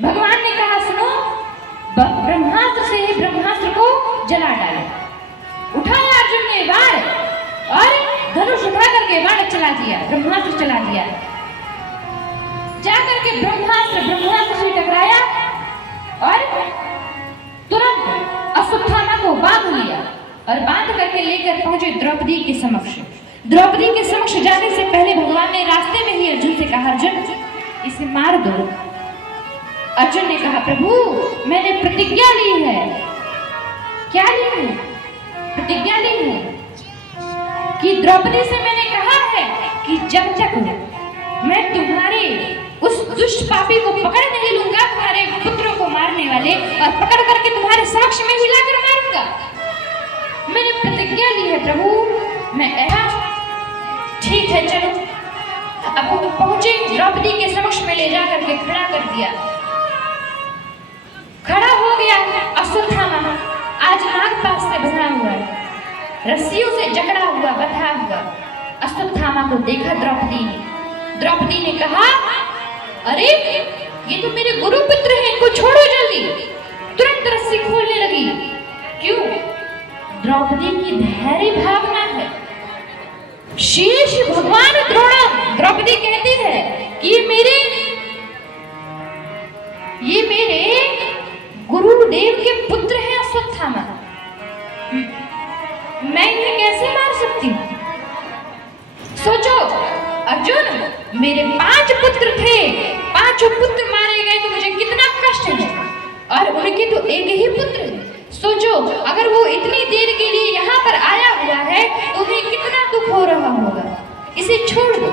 भगवान ने कहा सुनो, ब्रह्मास्त्र से ही ब्रह्मास्त्र को जला डालो। उठाया अर्जुन ने बाण और धनुष उठा करके बाण चला दिया, ब्रह्मास्त्र चला दिया। जाकर के ब्रह्मास्त्र से टकराया और तुरंत अश्वत्थामा को बांध लिया और बांध करके लेकर पहुंचे द्रौपदी के समक्ष। द्रौपदी के समक्ष जाने से पहले भगवान ने रास्ते में ही अर्जुन से कहा, अर्जुन इसे मार दो। अर्जुन ने कहा, प्रभु मैंने प्रतिज्ञा ली है। क्या ली है? प्रतिज्ञा ली है कि द्रौपदी से मैंने कहा है कि जब तक मैं तुम्हारे उस दुष्ट पापी को पकड़ नहीं लूंगा, तुम्हारे पुत्रों को मारने वाले, और पकड़ करके तुम्हारे समक्ष में हिलाकर मारूंगा। मैंने प्रतिज्ञा ली है प्रभु, मैं ऐसा। ठीक है चलो। अब वो पहुंचे, द्रौपदी के समक्ष में ले जा करके खड़ा कर दिया। खड़ा हो गया अश्वत्थामा, आज नागपाश से बना हुआ है, रस्सियों से जकड़ा हुआ, बंधा हुआ। अश्वत्थामा को देखा द्रौपदी ने कहा, अरे ये तो मेरे गुरुपुत्र हैं, इनको छोड़ो जल्दी। तुरंत रस्सी खोलने लगी। क्यों? द्रौपदी की धैर्य भावना है। शेष भगवान द्रोण, द्रौपदी कहती है कि ये मेरे गुरुदेव के पुत्र हैं अश्वत्थामा, मैं इन्हें कैसे मार सकती हूँ? सोचो अर्जुन, मेरे 5 पुत्र थे, 5 पुत्र मारे गए तो मुझे कितना कष्ट है, और उनके तो एक ही पुत्र है। सोचो अगर वो इतनी देर के लिए यहाँ पर आया हुआ है तो उन्हें कितना दुख हो रहा होगा। इसे छोड़ दो।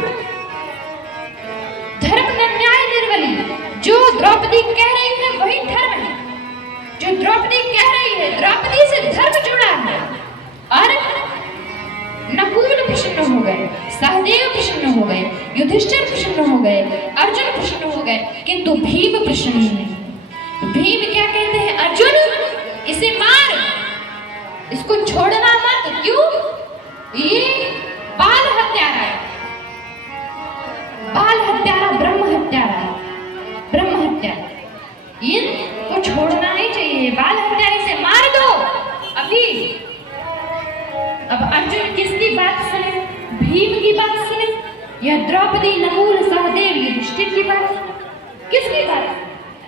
धर्म न्याय निर्वली, जो द्रौपदी कह रही है वही धर्म है। जो द्रौपदी कह रही है, द्रौपदी से धर्म जुड़ा है। और नकुल प्रसन्न हो गए, सहदेव प्रसन्न हो गए, युधिष्ठिर प्रसन्न हो गए, अर्जुन प्रसन्न हो गए, किंतु भीम प्रसन्न नहीं। भीम क्या कहते हैं, अर्जुन इसे मार, इसको छोड़ना मत। क्यों? ये बाल हत्यारा है, बाल हत्यारा, ब्रह्म हत्यारा, ब्रह्म हत्यारा, इनको छोड़ना नहीं चाहिए। बाल हत्यारे से मार दो अभी। अब अर्जुन किसकी बात सुने? भीम की बात सुने या द्रौपदी, नकुल, सहदेव, युधिष्ठिर की बात? किसकी बात?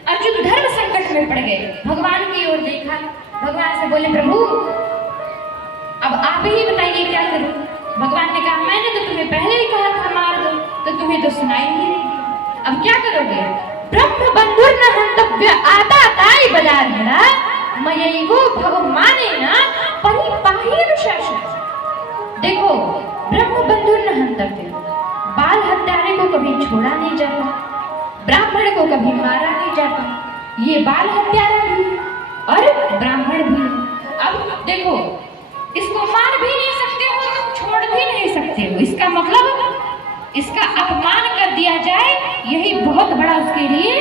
अर्जुन धर्म संकट में पड़ गए। भगवान की ओर देखा, भगवान से बोले, प्रभु अब आप ही बताइए क्या करूं? भगवान ने कहा, मैंने तो तुम्हें पहले ही कहा था मार दो, तो तुम्हें तो सुनाई ही नहीं दी। अब क्या करोगे? ब्रह्म बंधुर न हंतव्य आता ताई बाजार है, मयैवो भगवाने न परिपाहि अनुशासन। देखो, ब्रह्म बंधुर न हंतव्य, बाल हत्यारे को कभी छोड़ा नहीं जाता, ब्राह्मण को कभी मारा नहीं जाता। ये बाल हत्यारा भी और ब्राह्मण भी। अब देखो, इसको मार भी नहीं सकते हो, छोड़ भी नहीं सकते हो। इसका मतलब इसका अपमान कर दिया जाए, यही बहुत बड़ा उसके लिए